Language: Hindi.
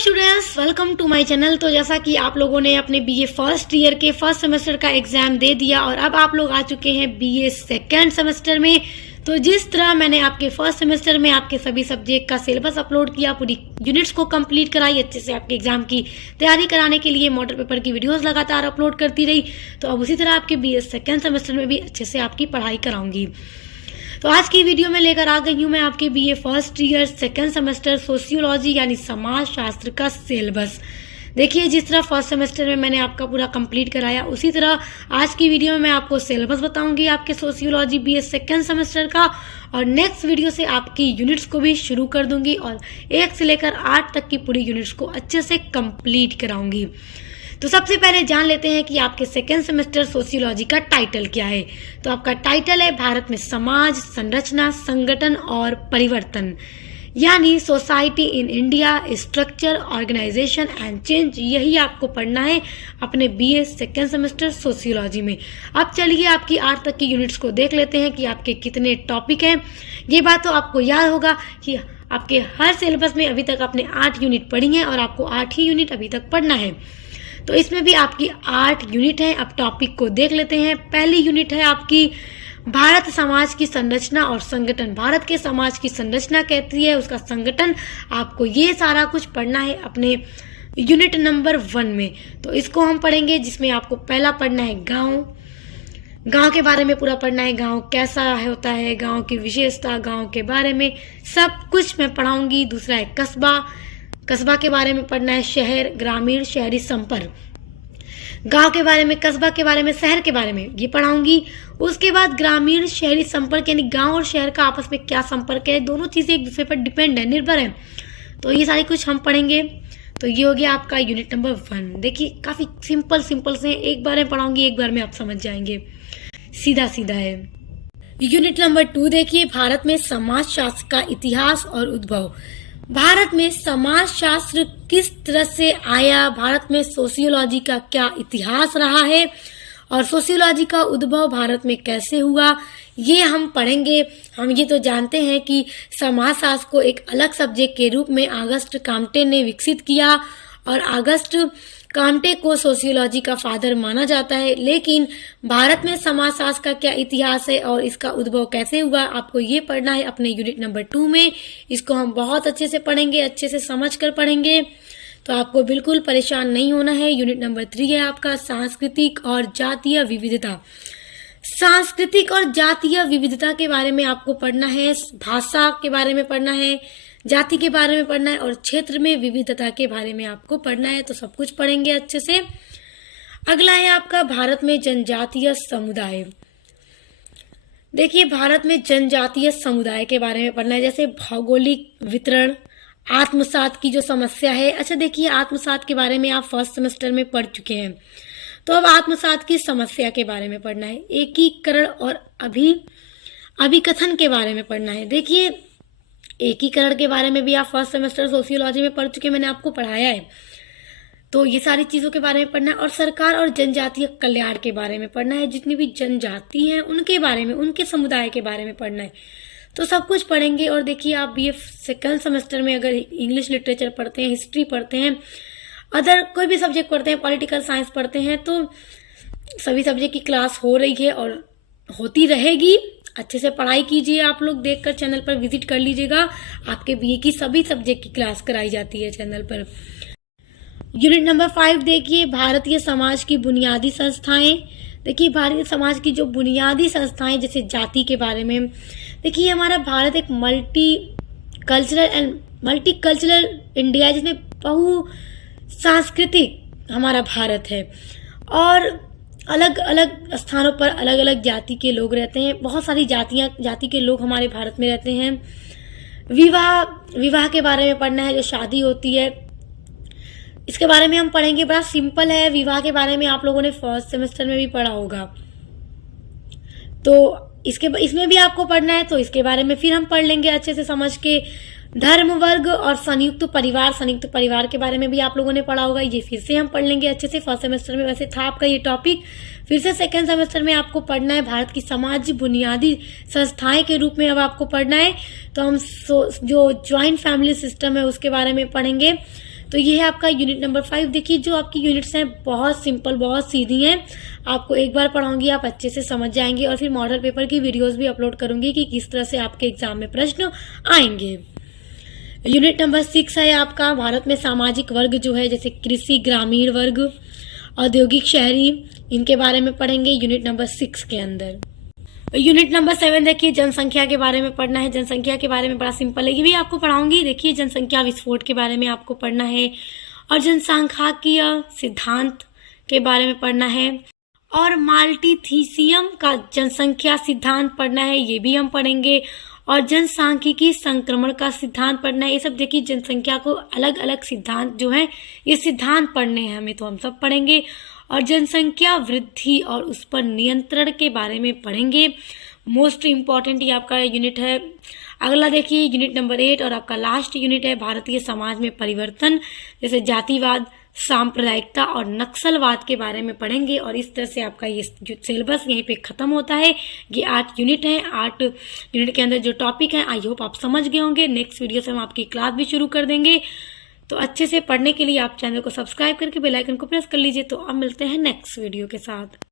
Students, welcome to my channel. तो जैसा कि आप लोगों ने अपने बीए फर्स्ट ईयर के फर्स्ट सेमेस्टर का एग्जाम दे दिया और अब आप लोग आ चुके हैं बीए सेकेंड सेमेस्टर में। तो जिस तरह मैंने आपके फर्स्ट सेमेस्टर में आपके सभी सब्जेक्ट का सिलेबस अपलोड किया, पूरी यूनिट्स को कंप्लीट कराई, अच्छे से आपके एग्जाम की तैयारी कराने के लिए मॉडल पेपर की वीडियोस लगातार अपलोड करती रही, तो अब उसी तरह आपके बीए सेकेंड सेमेस्टर में भी अच्छे से आपकी पढ़ाई कराऊंगी। तो आज की वीडियो में लेकर आ गई हूँ मैं आपके BA first year second semester sociology यानी समाज शास्त्र का सिलेबस। देखिए, जिस तरह फर्स्ट सेमेस्टर में मैंने आपका पूरा कंप्लीट कराया, उसी तरह आज की वीडियो में मैं आपको सिलेबस बताऊंगी आपके सोशियोलॉजी बीए सेकेंड सेमेस्टर का, और नेक्स्ट वीडियो से आपकी यूनिट्स को भी शुरू कर दूंगी और 1 से लेकर 8 तक की पूरी यूनिट्स को अच्छे से कंप्लीट कराऊंगी। तो सबसे पहले जान लेते हैं कि आपके सेकेंड सेमेस्टर सोशियोलॉजी का टाइटल क्या है। तो आपका टाइटल है भारत में समाज, संरचना, संगठन और परिवर्तन, यानी society in India, structure, organisation and change. यही आपको पढ़ना है अपने बीए सेकेंड सेमेस्टर सोशियोलॉजी में। अब चलिए आपकी 8 तक की यूनिट्स को देख लेते हैं कि आपके कितने टॉपिक हैं। ये बात तो आपको याद होगा कि आपके हर सिलेबस में अभी तक आपने 8 यूनिट पढ़ी हैं और आपको 8 ही यूनिट अभी तक पढ़ना है। तो इसमें भी आपकी 8 यूनिट हैं। अब टॉपिक को देख लेते हैं। पहली यूनिट है आपकी भारत समाज की संरचना और संगठन। भारत के समाज की संरचना कहती है, उसका संगठन, आपको ये सारा कुछ पढ़ना है अपने यूनिट नंबर 1 में। तो इसको हम पढ़ेंगे, जिसमें आपको पहला पढ़ना है गांव। गांव के बारे में पूरा पढ़ना है, गांव कैसा होता है, गांव की विशेषता, गांव के बारे में सब कुछ मैं पढ़ाऊंगी। दूसरा है कस्बा। कस्बा के बारे में पढ़ना है, शहर, ग्रामीण, शहरी संपर्क। गांव के बारे में, कस्बा के बारे में, शहर के बारे में ये पढ़ाऊंगी। उसके बाद ग्रामीण शहरी संपर्क, यानी गांव और शहर का आपस में क्या संपर्क है, दोनों चीजें एक दूसरे पर डिपेंड है, निर्भर है। तो ये सारी कुछ हम पढ़ेंगे। तो ये हो गया आपका यूनिट नंबर 1। देखिए, काफी सिंपल से एक बार में पढ़ाऊंगी, एक बार में आप समझ जाएंगे, सीधा सीधा है। यूनिट नंबर 2 देखिए, भारत में समाज शास्त्र का इतिहास और उद्भव। भारत में समाज शास्त्र किस तरह से आया, भारत में सोशियोलॉजी का क्या इतिहास रहा है और सोशियोलॉजी का उद्भव भारत में कैसे हुआ, ये हम पढ़ेंगे। हम ये तो जानते हैं कि समाजशास्त्र को एक अलग सब्जेक्ट के रूप में ऑगस्ट काम्टे ने विकसित किया और ऑगस्ट काम्टे को सोशियोलॉजी का फादर माना जाता है। लेकिन भारत में समाजशास्त्र का क्या इतिहास है और इसका उद्भव कैसे हुआ, आपको ये पढ़ना है अपने यूनिट नंबर 2 में। इसको हम बहुत अच्छे से पढ़ेंगे, अच्छे से समझ कर पढ़ेंगे, तो आपको बिल्कुल परेशान नहीं होना है। यूनिट नंबर 3 है आपका सांस्कृतिक और जातीय विविधता। सांस्कृतिक और जातीय विविधता के बारे में आपको पढ़ना है, भाषा के बारे में पढ़ना है, जाति के बारे में पढ़ना है और क्षेत्र में विविधता के बारे में आपको पढ़ना है। तो सब कुछ पढ़ेंगे अच्छे से। अगला है आपका भारत में जनजातीय समुदाय। देखिए, भारत में जनजातीय समुदाय के बारे में पढ़ना है, जैसे भौगोलिक वितरण, आत्मसात की जो समस्या है। अच्छा देखिए, आत्मसात के बारे में आप फर्स्ट सेमेस्टर में पढ़ चुके हैं, तो अब आत्मसात की समस्या के बारे में पढ़ना है। एकीकरण और अभिकथन के बारे में पढ़ना है। देखिए, एकीकरण के बारे में भी आप फर्स्ट सेमेस्टर सोशियोलॉजी में पढ़ चुके, मैंने आपको पढ़ाया है। तो ये सारी चीजों के बारे में पढ़ना है और सरकार और जनजातीय कल्याण के बारे में पढ़ना है। जितनी भी जनजाति हैं उनके बारे में, उनके समुदाय के बारे में पढ़ना है। तो सब कुछ पढ़ेंगे। और देखिए, आप बीए सेकेंड सेमेस्टर में अगर इंग्लिश लिटरेचर पढ़ते हैं, हिस्ट्री पढ़ते हैं, अदर कोई भी सब्जेक्ट पढ़ते हैं, पॉलिटिकल साइंस पढ़ते हैं, तो सभी सब्जेक्ट की क्लास हो रही है और होती रहेगी। अच्छे से पढ़ाई कीजिए। आप लोग देखकर चैनल पर विजिट कर लीजिएगा, आपके बीए की सभी सब्जेक्ट की क्लास कराई जाती है चैनल पर। यूनिट नंबर 5 देखिए, भारतीय समाज की बुनियादी संस्थाएं। देखिए, भारतीय समाज की जो बुनियादी संस्थाएं, जैसे जाति के बारे में। देखिए, हमारा भारत एक मल्टी कल्चरल इंडिया है, जिसमें बहु सांस्कृतिक हमारा भारत है और अलग अलग स्थानों पर अलग अलग जाति के लोग रहते हैं। बहुत सारी जाति के लोग हमारे भारत में रहते हैं। विवाह के बारे में पढ़ना है, जो शादी होती है, इसके बारे में हम पढ़ेंगे। बड़ा सिंपल है, विवाह के बारे में आप लोगों ने फर्स्ट सेमेस्टर में भी पढ़ा होगा, तो इसमें भी आपको पढ़ना है, तो इसके बारे में फिर हम पढ़ लेंगे अच्छे से समझ के। धर्म, वर्ग और संयुक्त परिवार के बारे में भी आप लोगों ने पढ़ा होगा, ये फिर से हम पढ़ लेंगे अच्छे से। फर्स्ट सेमेस्टर में वैसे था आपका ये टॉपिक, फिर से सेकेंड सेमेस्टर में आपको पढ़ना है। भारत की समाज बुनियादी संस्थाएं के रूप में अब आपको पढ़ना है। तो हम जो ज्वाइंट फैमिली सिस्टम है उसके बारे में पढ़ेंगे। तो ये है आपका यूनिट नंबर 5। देखिए जो आपकी यूनिट्स हैं बहुत सिंपल, बहुत सीधी हैं। आपको एक बार पढ़ाऊंगी, आप अच्छे से समझ जाएंगे और फिर मॉडल पेपर की वीडियोस भी अपलोड करूंगी कि किस तरह से आपके एग्जाम में प्रश्न आएंगे। यूनिट नंबर 6 है आपका भारत में सामाजिक वर्ग जो है, जैसे कृषि, ग्रामीण वर्ग, औद्योगिक, शहरी, इनके बारे में पढ़ेंगे यूनिट नंबर 6 के अंदर। यूनिट नंबर 7 देखिए जनसंख्या के बारे में पढ़ना है। जनसंख्या के बारे में बड़ा सिंपल है, ये भी आपको पढ़ाऊंगी। देखिए जनसंख्या विस्फोट के बारे में आपको पढ़ना है और जनसांख्यिकीय सिद्धांत के बारे में पढ़ना है और माल्टीथीसियम का जनसंख्या सिद्धांत पढ़ना है, ये भी हम पढ़ेंगे। और जनसांख्यिकी संक्रमण का सिद्धांत पढ़ना है। ये सब देखिए जनसंख्या को अलग अलग सिद्धांत जो है, ये सिद्धांत पढ़ने हैं हमें, तो हम सब पढ़ेंगे। और जनसंख्या वृद्धि और उस पर नियंत्रण के बारे में पढ़ेंगे। मोस्ट इम्पॉर्टेंट ये आपका यूनिट है। अगला देखिए यूनिट नंबर 8 और आपका लास्ट यूनिट है भारतीय समाज में परिवर्तन, जैसे जातिवाद, सांप्रदायिकता और नक्सलवाद के बारे में पढ़ेंगे। और इस तरह से आपका ये जो सिलेबस यहीं पे खत्म होता है। ये 8 यूनिट हैं। 8 यूनिट के अंदर जो टॉपिक हैं, आई होप आप समझ गए होंगे। नेक्स्ट वीडियो से हम आपकी क्लास भी शुरू कर देंगे। तो अच्छे से पढ़ने के लिए आप चैनल को सब्सक्राइब करके बेल आइकन को प्रेस कर लीजिए। तो अब मिलते हैं नेक्स्ट वीडियो के साथ।